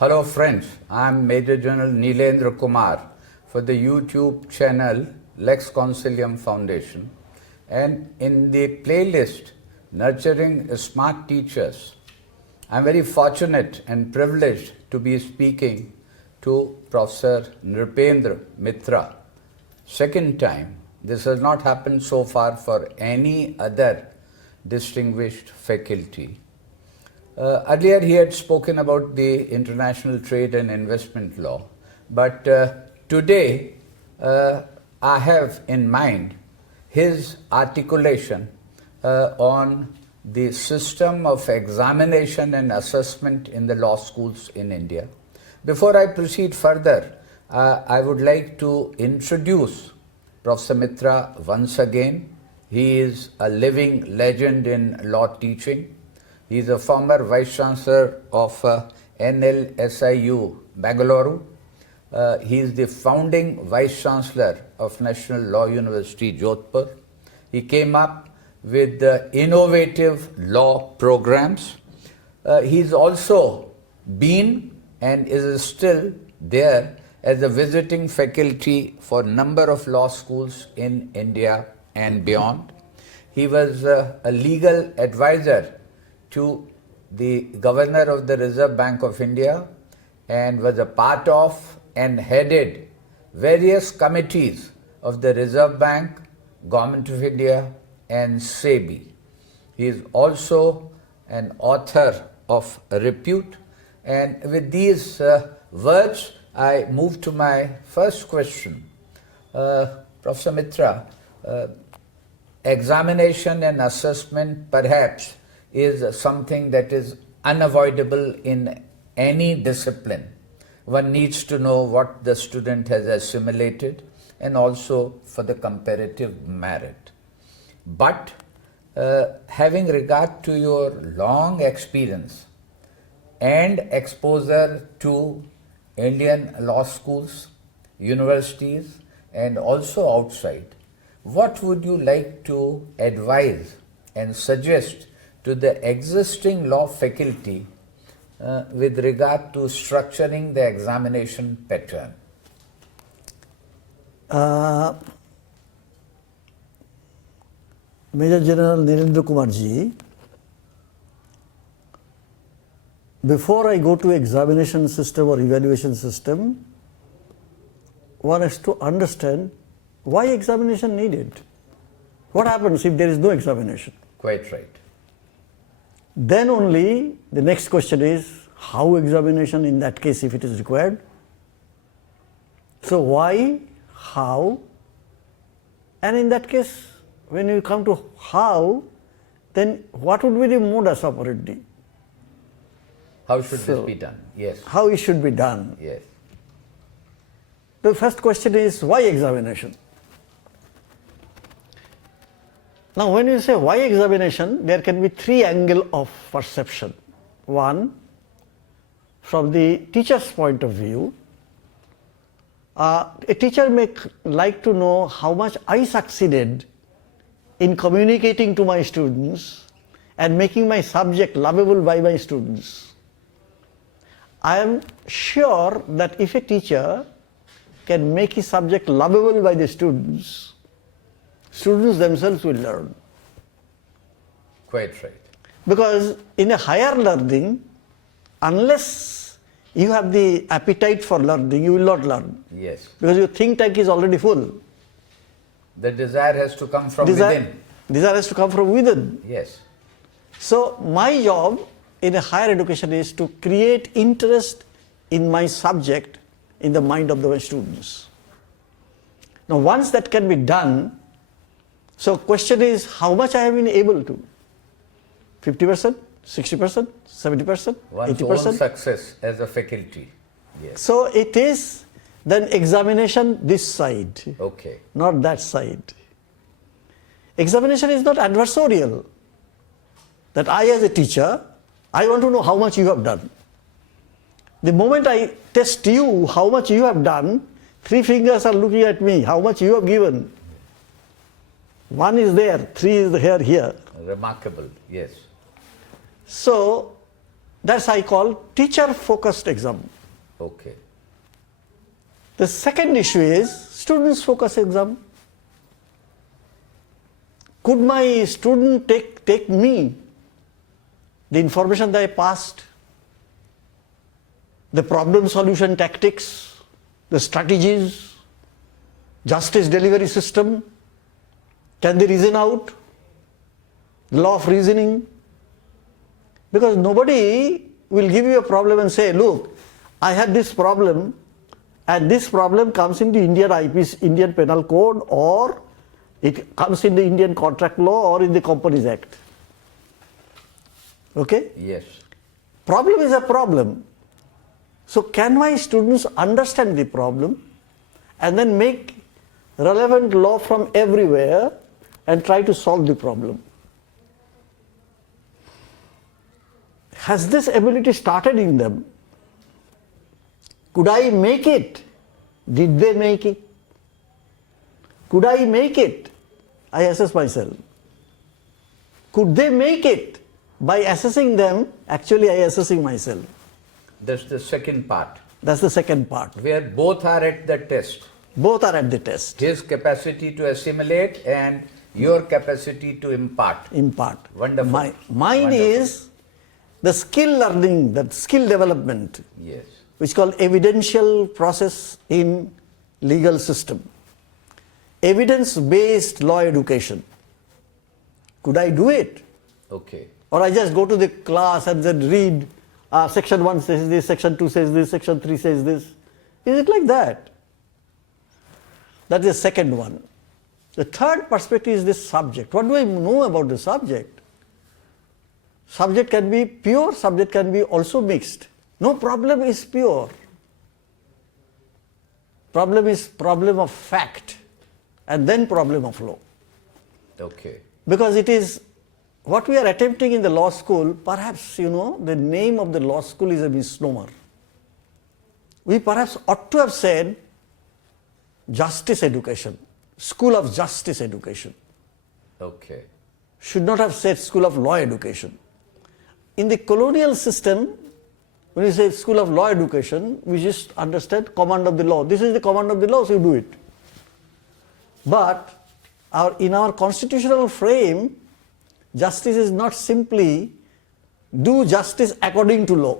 Hello friends, I am Major General Neelendra Kumar for the YouTube channel Lex Consilium Foundation, and in the playlist Nurturing Smart Teachers, I am very fortunate and privileged to be speaking to Professor Prof Mitra. Second time. This has not happened so far for any other distinguished faculty. Earlier he had spoken about the international trade and investment law, but today I have in mind his articulation on the system of examination and assessment in the law schools in India. Before I proceed further, I would like to introduce Prof Mitra once again. He is a living legend in law teaching. He is a former Vice Chancellor of NLSIU, Bangalore. He is the founding Vice Chancellor of National Law University, Jodhpur. He came up with innovative law programs. He's also been and is still there as a visiting faculty for a number of law schools in India and beyond. He was a legal advisor to the Governor of the Reserve Bank of India and was a part of and headed various committees of the Reserve Bank, Government of India and SEBI. He is also an author of repute, and with these words I move to my first question. Professor Mitra, examination and assessment perhaps is something that is unavoidable in any discipline. One needs to know what the student has assimilated and also for the comparative merit. But having regard to your long experience and exposure to Indian law schools, universities and also outside, what would you like to advise and suggest to the existing law faculty with regard to structuring the examination pattern? Major General Neelendra Kumar ji, before I go to examination system or evaluation system, one has to understand why examination needed. What happens if there is no examination? Quite right. Then only the next question is how examination in that case if it is required. So why, how, and in that case when you come to how, then what would be the modus operandi? How should this be done? Yes. How it should be done? Yes. The first question is why examination? Now when you say why examination, there can be three angles of perception. One, from the teacher's point of view, a teacher may like to know how much I succeeded in communicating to my students and making my subject lovable by my students. I am sure that if a teacher can make his subject lovable by the students, students themselves will learn. Quite right. Because in a higher learning, unless you have the appetite for learning, you will not learn. Yes. Because your think tank is already full. The desire has to come from within. Desire has to come from within. Yes. So my job in a higher education is to create interest in my subject in the mind of my students. Now once that can be done, so question is how much I have been able to? 50%, 60%, 70%, One's 80%? own success as a faculty. Yes. So it is then examination this side, Okay. not that side. Examination is not adversarial. That I as a teacher, I want to know how much you have done. The moment I test you how much you have done, three fingers are looking at me, how much you have given. One is there, three is here. Remarkable, yes. So That's I call teacher-focused exam. Okay. The second issue is students-focused exam. Could my student take me, the information that I passed, the problem solution tactics, the strategies, justice delivery system, can they reason out, the law of reasoning? Because nobody will give you a problem and say, look, I had this problem and this problem comes in the Indian IPC, Indian Penal Code, or it comes in the Indian Contract Law or in the Companies Act. Okay? Yes. Problem is a problem. So can my students understand the problem and then make relevant law from everywhere and try to solve the problem? Has this ability started in them? Could I make it? Did they make it? Could I make it? I assess myself. Could they make it? By assessing them, actually I assessing myself. That's the second part. That's the second part. Where both are at the test. Both are at the test. His capacity to assimilate and your capacity to impart. Impart. Wonderful. Mine Wonderful. is the skill learning, that skill development, Yes. which is called evidential process in legal system. Evidence-based law education. Could I do it? Okay. Or I just go to the class and then read, section 1 says this, section 2 says this, section 3 says this. Is it like that? That is the second one. The third perspective is this subject. What do I know about the subject? Subject can be pure, subject can be also mixed. No problem is pure. Problem is problem of fact and then problem of law. Okay. Because it is what we are attempting in the law school, perhaps, the name of the law school is a misnomer. We perhaps ought to have said justice education, school of justice education. Okay. Should not have said school of law education. In the colonial system, when you say school of law education, we just understand command of the law. This is the command of the law, so you do it. But in our constitutional frame, justice is not simply do justice according to law.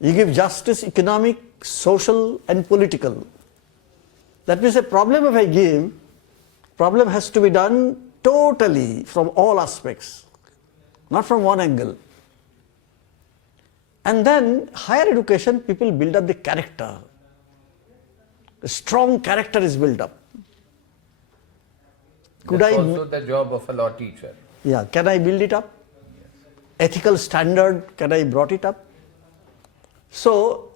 You give justice economic, social and political. That means a problem if I give, problem has to be done totally from all aspects, not from one angle. And then higher education, people build up the character. A strong character is built up. That's also the job of a law teacher. Yeah, can I build it up? Yes. Ethical standard, can I brought it up? So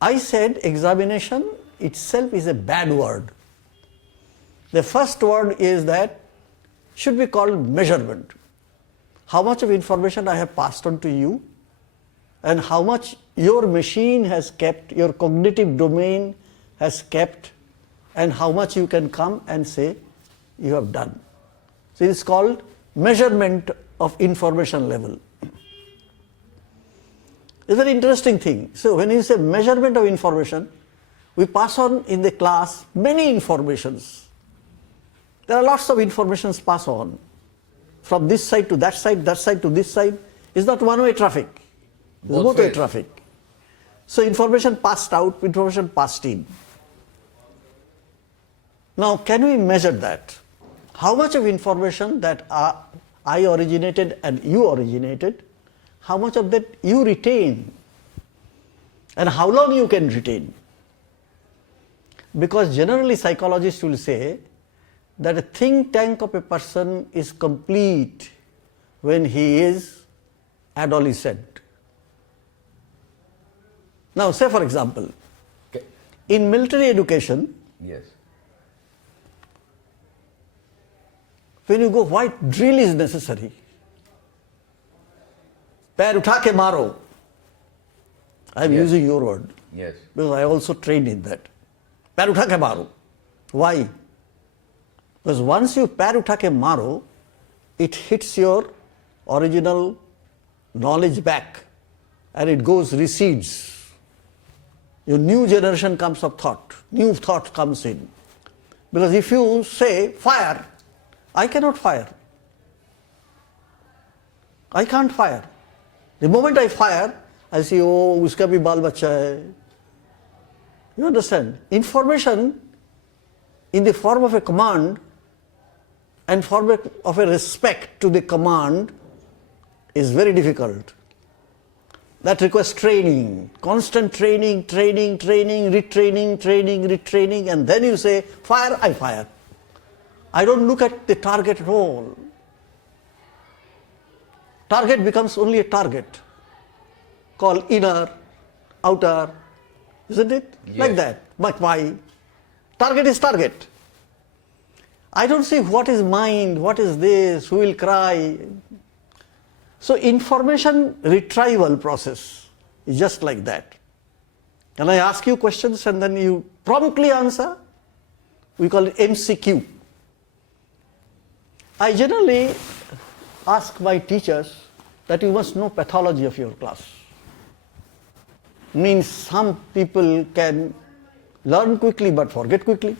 I said examination itself is a bad word. The first word is that should be called measurement. How much of information I have passed on to you and how much your machine has kept, your cognitive domain has kept, and how much you can come and say you have done. So it is called measurement of information level. It's an interesting thing. So when you say measurement of information, we pass on in the class many informations. There are lots of informations passed on. From this side to that side to this side. It's not one-way traffic. It's both-way traffic. So information passed out, information passed in. Now can we measure that? How much of information that I originated and you originated, how much of that you retain? And how long you can retain? Because generally psychologists will say that a think tank of a person is complete when he is adolescent. Now say for example, in military education, yes, when you go, why drill is necessary? Pair utha ke maro. I am using your word. Yes. Because I also trained in that. Pair utha ke maro. Why? Because once you pair utha ke maro, it hits your original knowledge back and it recedes. Your new generation comes of thought, new thought comes in. Because if you say fire, I cannot fire. I can't fire. The moment I fire, I say, oh, uska bhi baal bachcha hai. You understand? Information in the form of a command and form of a respect to the command is very difficult. That requires training, constant training, retraining, and then you say, fire, I fire. I don't look at the target at all. Target becomes only a target, called inner, outer, isn't it? Yes. Like that. But why? Target is target. I don't say what is mind, what is this, who will cry. So information retrieval process is just like that. And I ask you questions and then you promptly answer. We call it MCQ. I generally ask my teachers that you must know pathology of your class. Means some people can learn quickly but forget quickly.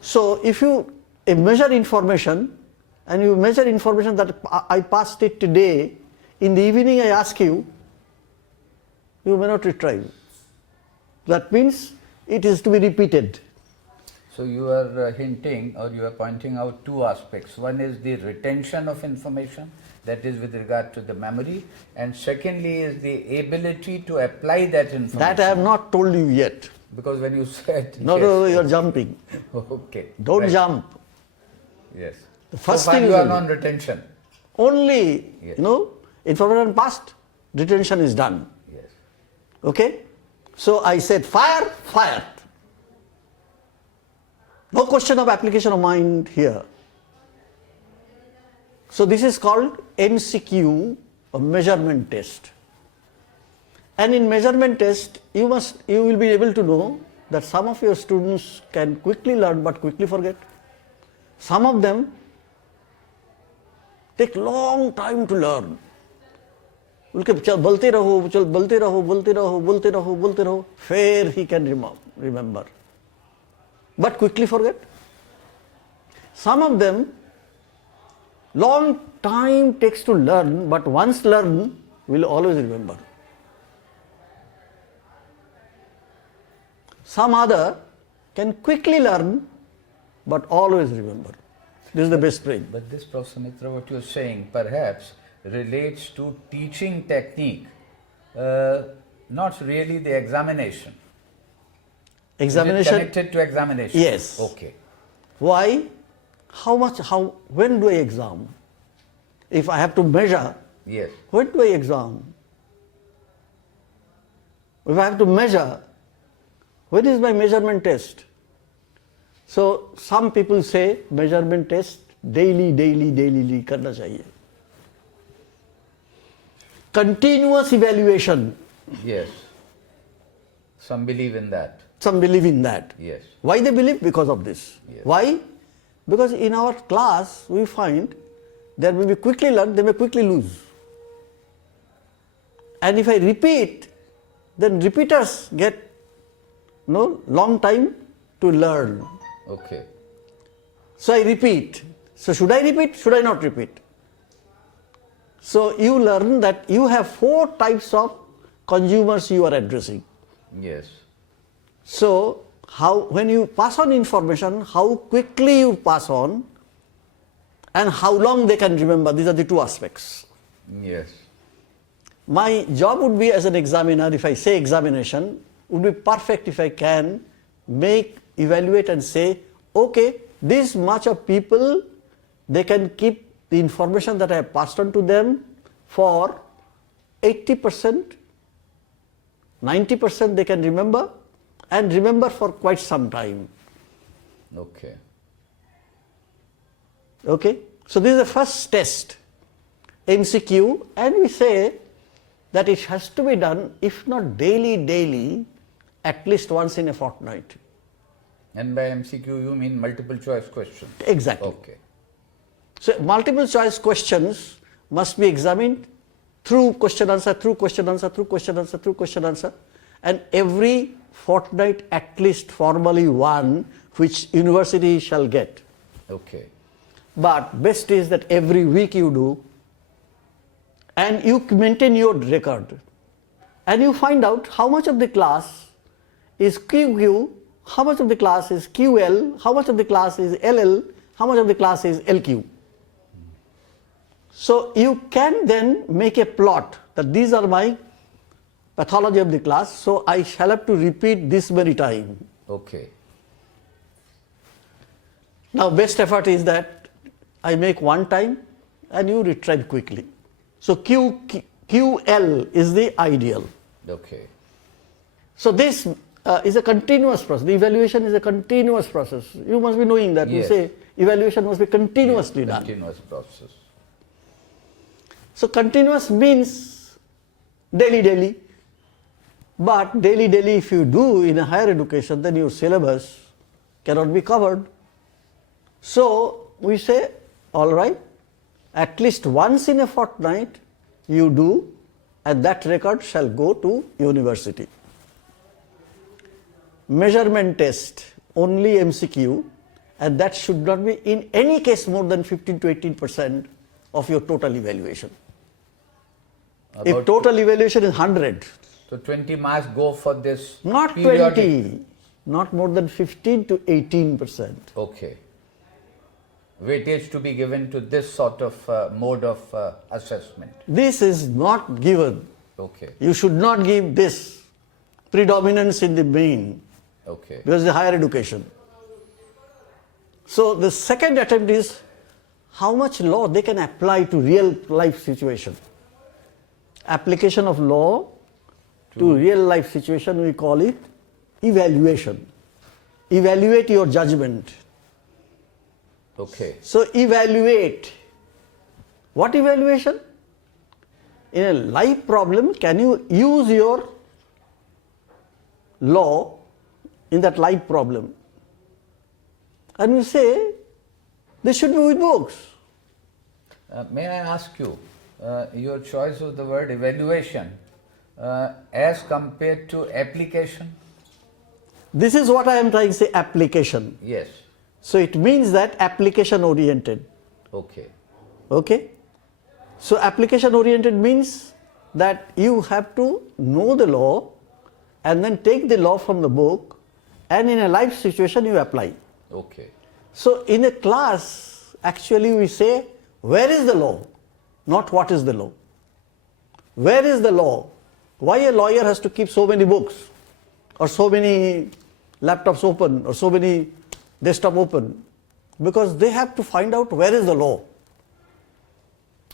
So if you measure information and you measure information that I passed it today, in the evening I ask you, you may not retrieve. That means it is to be repeated. So you are hinting or you are pointing out two aspects. One is the retention of information, that is with regard to the memory, and secondly is the ability to apply that information. That I have not told you yet. Because when you said... No, yes. no, you are jumping. Okay. Don't right. jump. Yes. The first so far thing you are is on retention. only, Yes. information passed, retention is done. Yes. Okay? So I said fire, fired. No question of application of mind here. So this is called MCQ, a measurement test. And in measurement test, you will be able to know that some of your students can quickly learn but quickly forget. Some of them take long time to learn. बोलते रहो, fair he can remember. But quickly forget. Some of them, long time takes to learn, but once learn, will always remember. Some other can quickly learn, but always remember. This is the best brain. But this, Prof Mitra, what you are saying perhaps relates to teaching technique, not really the examination. Examination. Is it connected to examination? Yes. Okay. Why? When do I exam? If I have to measure, Yes. when do I exam? If I have to measure, when is my measurement test? So some people say measurement test daily karna chahiye. Continuous evaluation. Yes. Some believe in that. Some believe in that. Yes. Why they believe? Because of this. Yes. Why? Because in our class we find there may be quickly learn, they may quickly lose. And if I repeat, then repeaters get long time to learn. Okay. So I repeat. So should I repeat? Should I not repeat? So you learn that you have 4 types of consumers you are addressing. Yes. So when you pass on information, how quickly you pass on and how long they can remember, these are the 2 aspects. Yes. My job would be as an examiner, if I say examination, would be perfect if I can evaluate and say, okay, this much of people, they can keep the information that I have passed on to them for 80%, 90% they can remember, and remember for quite some time. Okay. Okay? So this is the first test, MCQ, and we say that it has to be done, if not daily, at least once in a fortnight. And by MCQ you mean multiple choice questions? Exactly. Okay. So multiple choice questions must be examined through question answer, through question answer, through question answer, through question answer, and every fortnight at least formally one which university shall get. Okay. But best is that every week you do, and you maintain your record, and you find out how much of the class is QQ, how much of the class is QL, how much of the class is LL, how much of the class is LQ. So you can then make a plot that these are my pathology of the class, so I shall have to repeat this many times. Okay. Now best effort is that I make one time and you retrieve quickly. So QL is the ideal. Okay. So this is a continuous process. The evaluation is a continuous process. You must be knowing that. Yes. We say evaluation must be continuously Yes, done. continuous process. So continuous means daily. But daily if you do in a higher education, then your syllabus cannot be covered. So we say, all right, at least once in a fortnight you do, and that record shall go to university. Measurement test, only MCQ, and that should not be in any case more than 15 to 18% of your total evaluation. If total evaluation is 100, so 20 marks go for this not periodic. 20, not more than 15 to 18%. Okay. Weightage to be given to this sort of mode of assessment. This is not given. Okay. You should not give this predominance in the main, Okay. because the higher education. So the second attempt is how much law they can apply to real life situation. Application of law to real life situation, we call it evaluation. Evaluate your judgment. Okay. So evaluate. What evaluation? In a life problem, can you use your law in that life problem? And we say, this should be with books. May I ask you, your choice of the word evaluation as compared to application? This is what I am trying to say, application. Yes. So it means that application oriented. Okay. Okay? So application oriented means that you have to know the law and then take the law from the book, and in a life situation you apply. Okay. So in a class, actually we say, where is the law? Not what is the law. Where is the law? Why a lawyer has to keep so many books, or so many laptops open, or so many desktop open? Because they have to find out where is the law.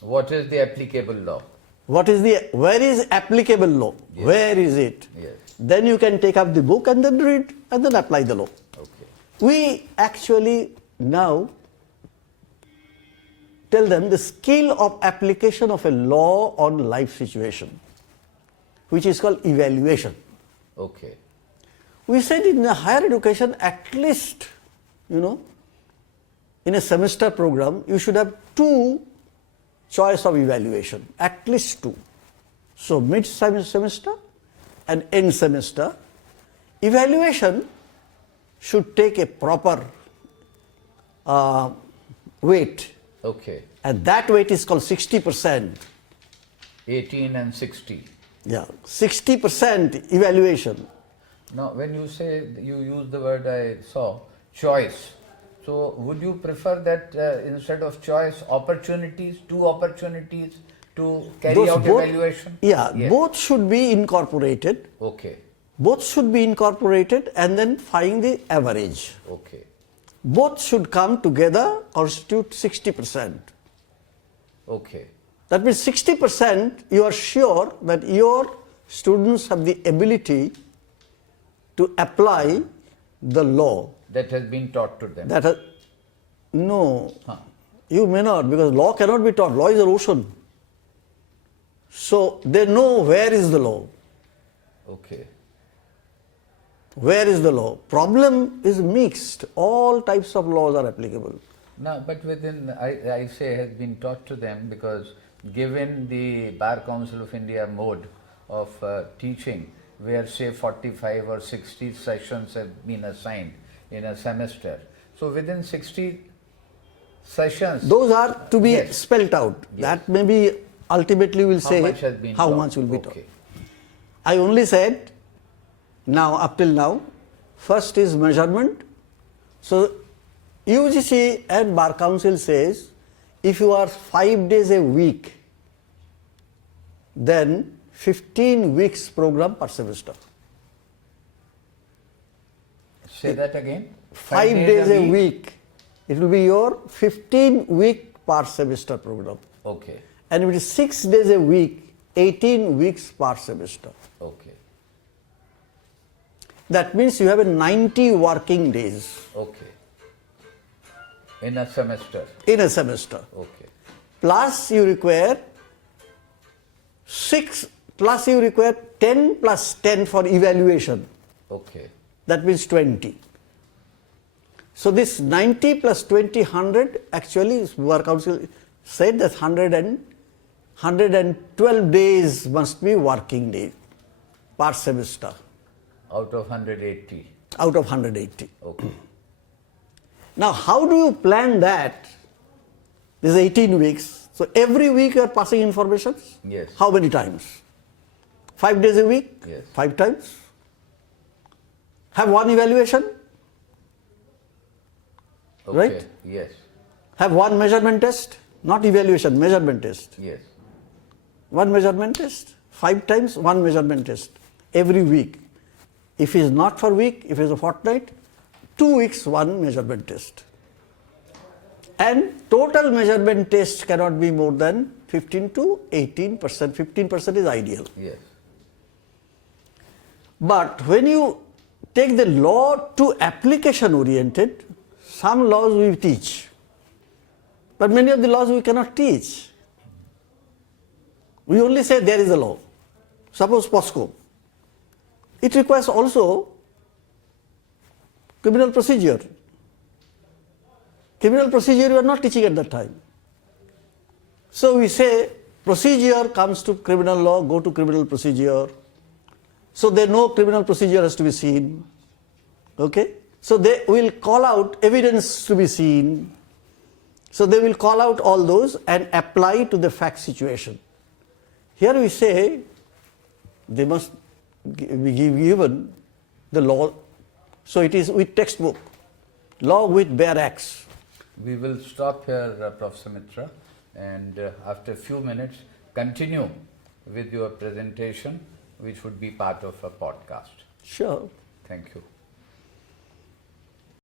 What is the applicable law? Where is applicable law? Yes. Where is it? Yes. Then you can take up the book and then read and then apply the law. Okay. We actually now tell them the skill of application of a law on life situation, which is called evaluation. Okay. We said in a higher education, at least, in a semester program, you should have 2 choice of evaluation, at least 2. So mid semester and end semester, evaluation should take a proper weight, Okay. and that weight is called 60%. 18 and 60. Yeah, 60% evaluation. Now, when you say, you use the word I saw, choice. So, would you prefer that instead of choice, opportunities, 2 opportunities to carry out evaluation? Yeah, both should be incorporated. Okay. Both should be incorporated and then find the average. Okay. Both should come together, constitute 60%. Okay. That means 60% you are sure that your students have the ability to apply the law. That has been taught to them. No, you may not, because law cannot be taught. Law is an ocean. So they know where is the law. Okay. Where is the law? Problem is mixed. All types of laws are applicable. Now, but within, I say has been taught to them, because given the Bar Council of India mode of teaching, where say 45 or 60 sessions have been assigned in a semester. So within 60 sessions, those are to be Yes. spelt out. Yes. That maybe ultimately will how say much has been how taught? much will be taught. Okay. I only said now, up till now, first is measurement. So UGC and Bar Council says if you are 5 days a week, then 15 weeks program per semester. Say that again. 5 days a week. It will be your 15-week per semester program. Okay. And if it is 6 days a week, 18 weeks per semester. Okay. That means you have a 90 working days Okay. In a semester. in a semester. Okay. Plus you require 10 plus 10 for evaluation. Okay. That means 20. So this 90 plus 20, 100, actually Bar Council said that 112 days must be working days per semester Out of 180. out of 180. Okay. Now how do you plan that? This is 18 weeks. So every week you are passing information? Yes. How many times? 5 days a week? Yes. 5 times? Have one evaluation? Okay. Right? Yes. Have one measurement test? Not evaluation, measurement test. Yes. One measurement test? 5 times one measurement test every week. If it is not for week, if it is a fortnight, 2 weeks one measurement test. And total measurement test cannot be more than 15 to 18%. 15% is ideal. Yes. But when you take the law to application oriented, some laws we teach, but many of the laws we cannot teach. We only say there is a law. Suppose POSCO. It requires also criminal procedure. Criminal procedure you are not teaching at that time. So we say procedure comes to criminal law, go to criminal procedure. So they know criminal procedure has to be seen. Okay? So they will call out evidence to be seen. So they will call out all those and apply to the fact situation. Here we say they must be given the law. So it is with textbook, law with bare axe. We will stop here, Prof Mitra, and after a few minutes continue with your presentation, which would be part of a podcast. Sure. Thank you.